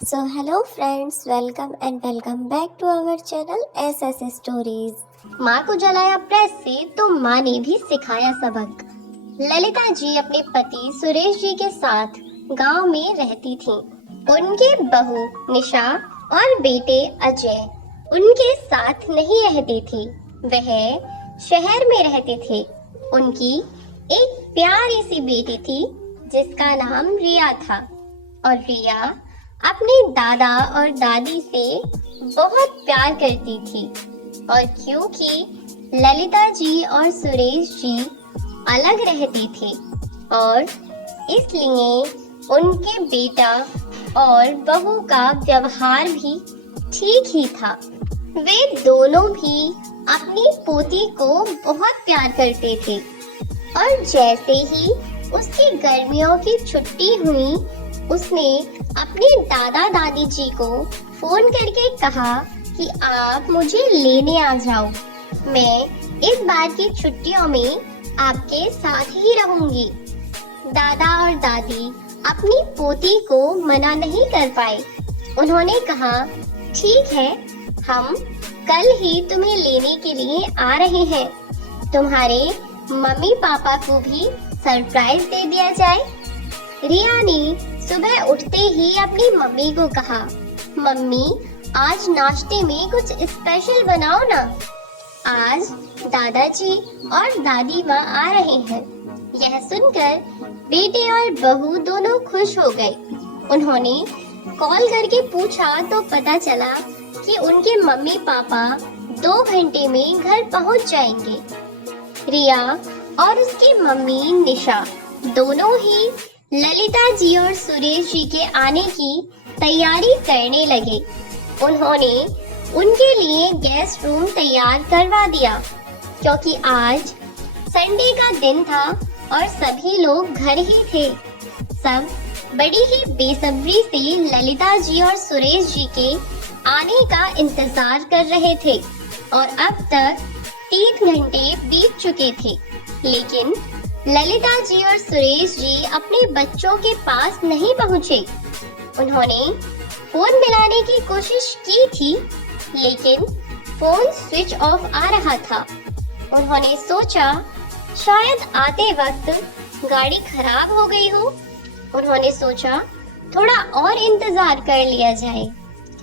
So hello friends, welcome back to our channel SS Stories। माँ को जलाया press से तो माँ ने भी सिखाया सबक। ललिता जी अपने पति सुरेश जी के साथ गांव में रहती थीं। उनके बहू निशा और बेटे अजय उनके साथ नहीं रहते थे, वह शहर में रहते थे। उनकी एक प्यारी सी बेटी थी जिसका नाम रिया था और रिया अपने दादा और दादी से बहुत प्यार करती थी। और क्योंकि ललिता जी और सुरेश जी अलग रहते थे और इसलिए उनके बेटा और बहू का व्यवहार भी ठीक ही था। वे दोनों भी अपनी पोती को बहुत प्यार करते थे और जैसे ही उसकी गर्मियों की छुट्टी हुई, उसने अपने दादा दादी जी को फोन करके कहा कि आप मुझे लेने आ जाओ। मैं इस बार की छुट्टियों में आपके साथ ही रहूंगी। दादा और दादी अपनी पोती को मना नहीं कर पाए। उन्होंने कहा, ठीक है, हम कल ही तुम्हें लेने के लिए आ रहे हैं। तुम्हारे मम्मी पापा को भी सरप्राइज दे दिया जाए। रिया ने सुबह उठते ही अपनी मम्मी को कहा, मम्मी आज नाश्ते में कुछ स्पेशल बनाओ ना। आज दादाजी और दादी माँ आ रहे हैं। यह सुनकर बेटे और बहू दोनों खुश हो गए। उन्होंने कॉल करके पूछा तो पता चला कि उनके मम्मी पापा 2 घंटे में घर पहुँच जाएंगे। रिया और उसकी मम्मी निशा दोनों ही ललिता जी और सुरेश जी के आने की तैयारी करने लगे। उन्होंने उनके लिए गेस्ट रूम तैयार करवा दिया क्योंकि आज संडे का दिन था और सभी लोग घर ही थे। सब बड़ी ही बेसब्री से ललिता जी और सुरेश जी के आने का इंतजार कर रहे थे और अब तक 3 घंटे बीत चुके थे, लेकिन ललिता जी और सुरेश जी अपने बच्चों के पास नहीं पहुंचे। उन्होंने फोन मिलाने की कोशिश की थी, लेकिन फोन स्विच ऑफ आ रहा था। उन्होंने सोचा शायद आते वक्त गाड़ी खराब हो गई हो। उन्होंने सोचा थोड़ा और इंतजार कर लिया जाए,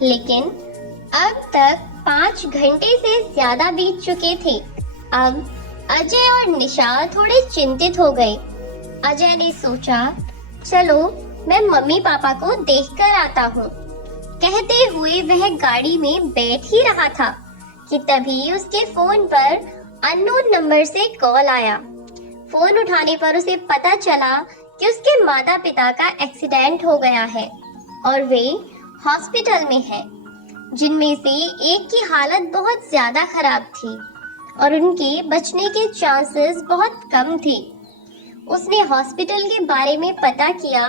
लेकिन अब तक 5 घंटे से ज्यादा बीत चुके थे। अब अजय और निशा थोड़े चिंतित हो गए। अजय ने सोचा, चलो मैं मम्मी पापा को देखकर आता हूँ। कहते हुए वह गाड़ी में बैठ ही रहा था कि तभी उसके फोन पर अननोन नंबर से कॉल आया। फोन उठाने पर उसे पता चला कि उसके माता पिता का एक्सीडेंट हो गया है और वे हॉस्पिटल में हैं, जिनमें से एक की हालत बहुत ज्यादा खराब थी और उनके बचने के चांसेस बहुत कम थे। उसने हॉस्पिटल के बारे में पता किया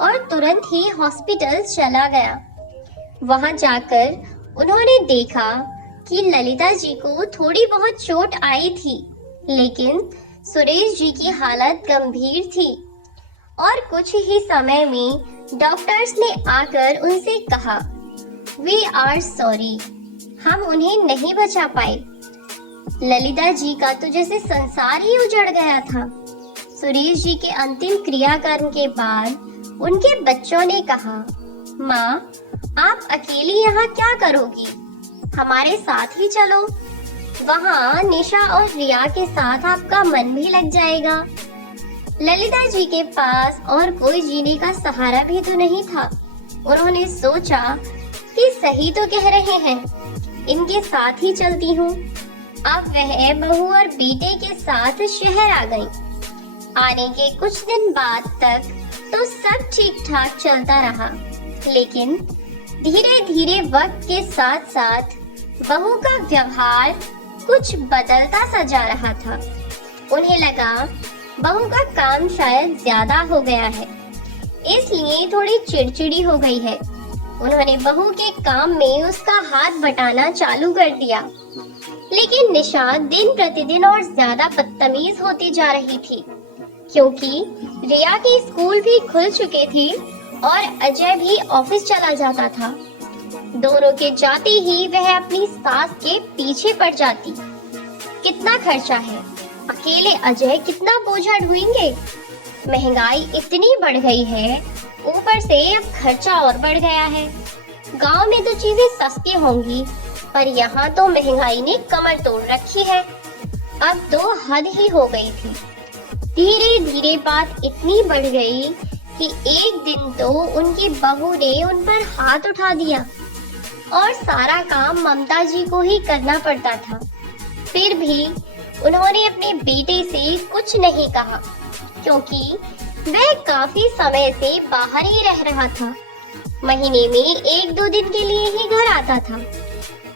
और तुरंत ही हॉस्पिटल चला गया। वहां जाकर उन्होंने देखा कि ललिता जी को थोड़ी बहुत चोट आई थी, लेकिन सुरेश जी की हालत गंभीर थी और कुछ ही समय में डॉक्टर्स ने आकर उनसे कहा, वी आर सॉरी, हम उन्हें नहीं बचा पाए। ललिता जी का तो जैसे संसार ही उजड़ गया था। सुरेश जी के अंतिम क्रियाकर्म के बाद उनके बच्चों ने कहा, माँ आप अकेली यहाँ क्या करोगी, हमारे साथ ही चलो। वहाँ निशा और रिया के साथ आपका मन भी लग जाएगा। ललिता जी के पास और कोई जीने का सहारा भी तो नहीं था। उन्होंने सोचा कि सही तो कह रहे हैं, इनके साथ ही चलती हूँ। अब वह बहू और बेटे के साथ शहर आ गई। आने के कुछ दिन बाद तक तो सब ठीक ठाक चलता रहा, लेकिन धीरे धीरे वक्त के साथ साथ बहू का व्यवहार कुछ बदलता सा जा रहा था। उन्हें लगा बहू का काम शायद ज्यादा हो गया है, इसलिए थोड़ी चिड़चिड़ी हो गई है। उन्होंने बहू के काम में उसका हाथ बटाना चालू कर दिया, लेकिन निशा दिन प्रतिदिन और ज्यादा बदतमीज होती जा रही थी, क्योंकि रिया के स्कूल भी खुल चुके थे और अजय भी ऑफिस चला जाता था। दोनों के जाते ही वह अपनी सास के पीछे पड़ जाती। कितना खर्चा है, अकेले अजय कितना बोझा ढोएंगे। महंगाई इतनी बढ़ गई है, ऊपर से अब खर्चा और बढ़ गया है। गांव में तो चीजें सस्ती होंगी, पर यहाँ तो महंगाई ने कमर तोड़ रखी है। अब तो हद ही हो गई थी। धीरे धीरे बात इतनी बढ़ गई कि एक दिन तो उनकी बहू ने उन पर हाथ उठा दिया और सारा काम ममता जी को ही करना पड़ता था। फिर भी उन्होंने अपने बेटे से कुछ नहीं कहा, क्योंकि वह काफी समय से बाहर ही रह रहा था। महीने में 1-2 दिन के लिए ही घर आता था।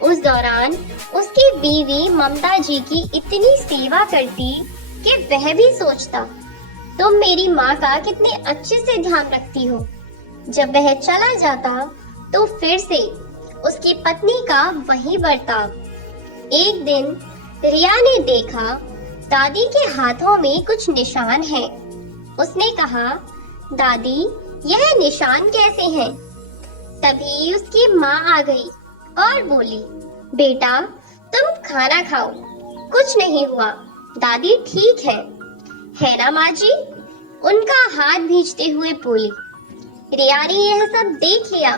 उस दौरान उसकी बीवी ममता जी की इतनी सेवा करती कि वह भी सोचता, तुम मेरी माँ का कितने अच्छे से ध्यान रखती हो। जब वह चला जाता तो फिर से उसकी पत्नी का वही बर्ताव। एक दिन रिया ने देखा दादी के हाथों में कुछ निशान हैं। उसने कहा, दादी यह निशान कैसे हैं? तभी उसकी माँ आ गई और बोली, बेटा तुम खाना खाओ, कुछ नहीं हुआ, दादी ठीक है ना माँ जी? उनका हाथ भींचते हुए बोली। रिया ने यह सब देख लिया,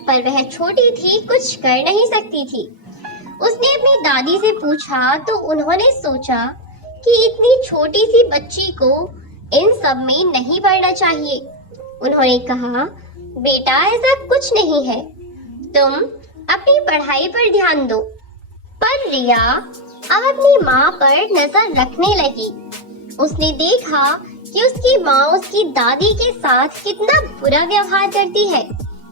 पर वह छोटी थी, कुछ कर नहीं सकती थी। उसने अपनी दादी से पूछा तो उन्होंने सोचा कि इतनी छोटी सी बच्ची को इन सब में नहीं पड़ना चाहिए। उन्होंने कहा, बेटा ऐसा कुछ नहीं है, तुम अपनी पढ़ाई पर ध्यान दो। पर रिया अब अपनी माँ पर नजर रखने लगी। उसने देखा कि उसकी माँ उसकी दादी के साथ कितना बुरा व्यवहार करती है।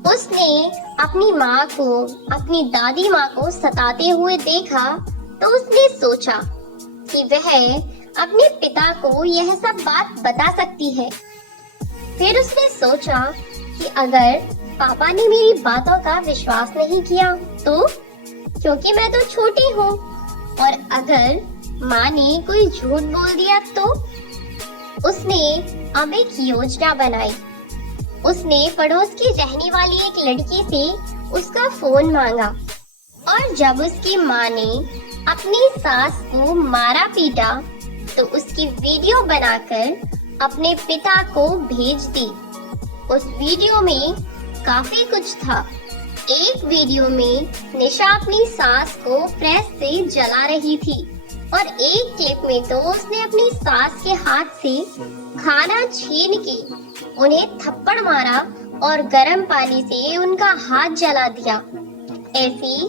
उसने अपनी माँ को, अपनी दादी माँ को सताते हुए देखा तो उसने सोचा कि वह अपने पिता को यह सब बात बता सकती है। फिर उसने सोचा कि अगर पापा ने मेरी बातों का विश्वास नहीं किया तो, क्योंकि मैं तो छोटी हूँ, और अगर माँ ने कोई झूठ बोल दिया तो। उसने अब एक योजना बनाई। उसने पड़ोस की रहने वाली एक लड़की से उसका फोन मांगा, और जब उसकी माँ ने अपनी सास को मारा पीटा तो उसकी वीडियो बनाकर अपने पिता को भेज दी। उस वीडियो में काफी कुछ था। एक वीडियो में निशा अपनी सास को प्रेस से जला रही थी, और एक क्लिप में तो उसने अपनी सास के हाथ से खाना छीन के उन्हें थप्पड़ मारा और गर्म पानी से उनका हाथ जला दिया। ऐसी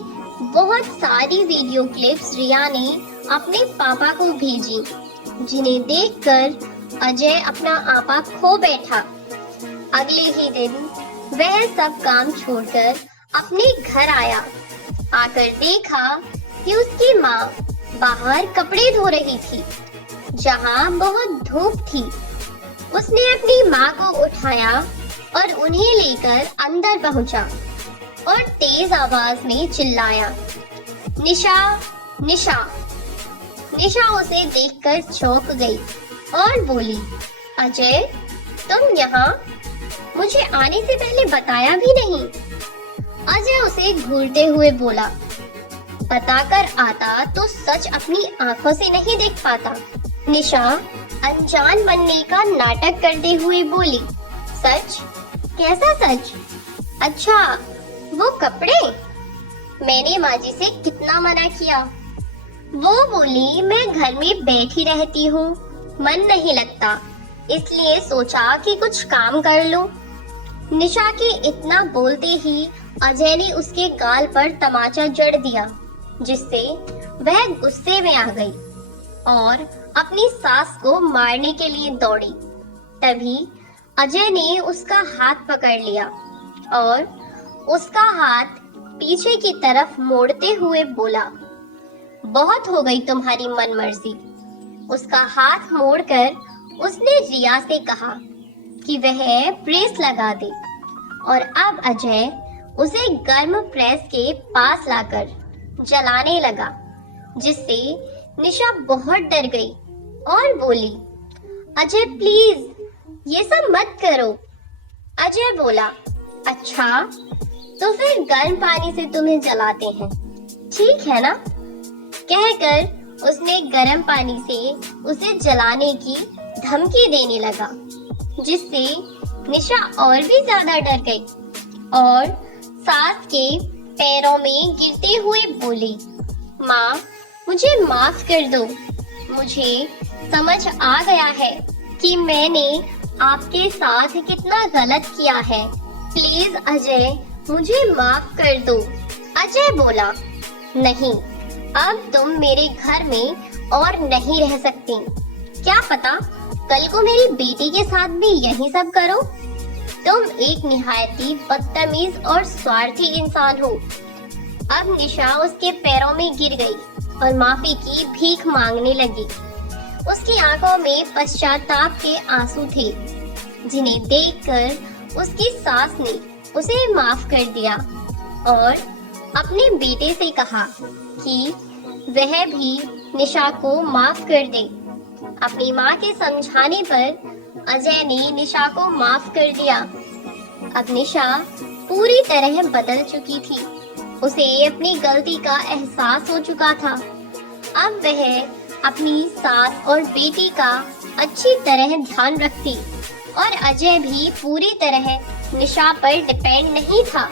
बहुत सारी वीडियो क्लिप्स रिया ने अपने पापा को भेजी, जिन्हें देखकर अजय अपना आपा खो बैठा। अगले ही दिन वह सब काम छोड़कर अपने घर आया। आकर देखा कि उसकी माँ बाहर कपड़े धो रही थी, जहाँ बहुत धूप थी। उसने अपनी माँ को उठाया और उन्हें लेकर अंदर पहुंचा और तेज आवाज में चिल्लाया, निशा निशा। निशा उसे देखकर चौंक गई और बोली, अजय तुम यहाँ? मुझे आने से पहले बताया भी नहीं। अजय उसे घूरते हुए बोला, बताकर आता तो सच अपनी आंखों से नहीं देख पाता। निशा अनजान बनने का नाटक करते हुए बोली, सच? कैसा सच? अच्छा वो कपड़े? मैंने माँ जी से कितना मना किया। वो बोली, मैं घर में बैठी रहती हूँ, मन नहीं लगता, इसलिए सोचा कि कुछ काम कर लूं। निशा के इतना बोलते ही अजय ने उसके गाल पर तमाचा जड़ दिया, जिससे वह गुस्से में आ गई और अपनी सास को मारने के लिए दौड़ी। तभी अजय ने उसका हाथ पकड़ लिया और उसका हाथ पीछे की तरफ मोड़ते हुए बोला, बहुत हो गई तुम्हारी मनमर्जी। उसका हाथ मोड़कर उसने रिया से कहा कि वह प्रेस लगा दे, और अब अजय उसे गर्म प्रेस के पास लाकर जलाने लगा, जिससे निशा बहुत डर गई और बोली, अजय प्लीज ये सब मत करो। अजय बोला, अच्छा तो फिर गर्म पानी से तुम्हें जलाते हैं, ठीक है ना? कहकर उसने गर्म पानी से उसे जलाने की धमकी देने लगा, जिससे निशा और भी ज्यादा डर गई और सास के पैरों में गिरते हुए बोली, माँ मुझे माफ कर दो, मुझे समझ आ गया है कि मैंने आपके साथ कितना गलत किया है, प्लीज अजय मुझे माफ कर दो। अजय बोला, नहीं, अब तुम मेरे घर में और नहीं रह सकती, क्या पता कल को मेरी बेटी के साथ भी यही सब करो। तुम एक निहायती बदतमीज और स्वार्थी इंसान हो। अब निशा उसके पैरों में गिर गई और माफी की भीख मांगने लगी। उसकी आंखों में पश्चाताप के आंसू थे, जिन्हें देखकर उसकी सास ने उसे माफ कर दिया और अपने बेटे से कहा कि वह भी निशा को माफ कर दे। अपनी माँ के समझाने पर अजय ने निशा को माफ कर दिया। अब निशा पूरी तरह बदल चुकी थी, उसे अपनी गलती का एहसास हो चुका था। अब वह अपनी सास और बेटी का अच्छी तरह ध्यान रखती और अजय भी पूरी तरह निशा पर डिपेंड नहीं था।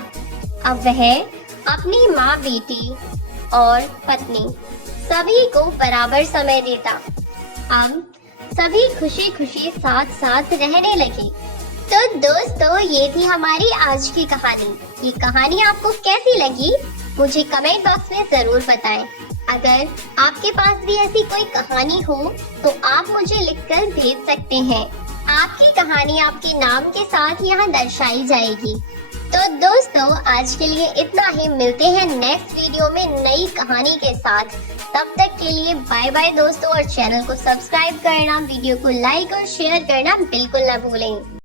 अब वह अपनी माँ, बेटी और पत्नी सभी को बराबर समय देता। अब सभी खुशी खुशी साथ साथ रहने लगे। तो दोस्तों, ये थी हमारी आज की कहानी। ये कहानी आपको कैसी लगी मुझे कमेंट बॉक्स में जरूर बताएं। अगर आपके पास भी ऐसी कोई कहानी हो तो आप मुझे लिखकर भेज सकते हैं। आपकी कहानी आपके नाम के साथ यहाँ दर्शाई जाएगी। तो दोस्तों, आज के लिए इतना ही। मिलते हैं नेक्स्ट वीडियो में नई कहानी के साथ। तब तक के लिए बाय बाय दोस्तों, और चैनल को सब्सक्राइब करना, वीडियो को लाइक और शेयर करना बिल्कुल न भूलें।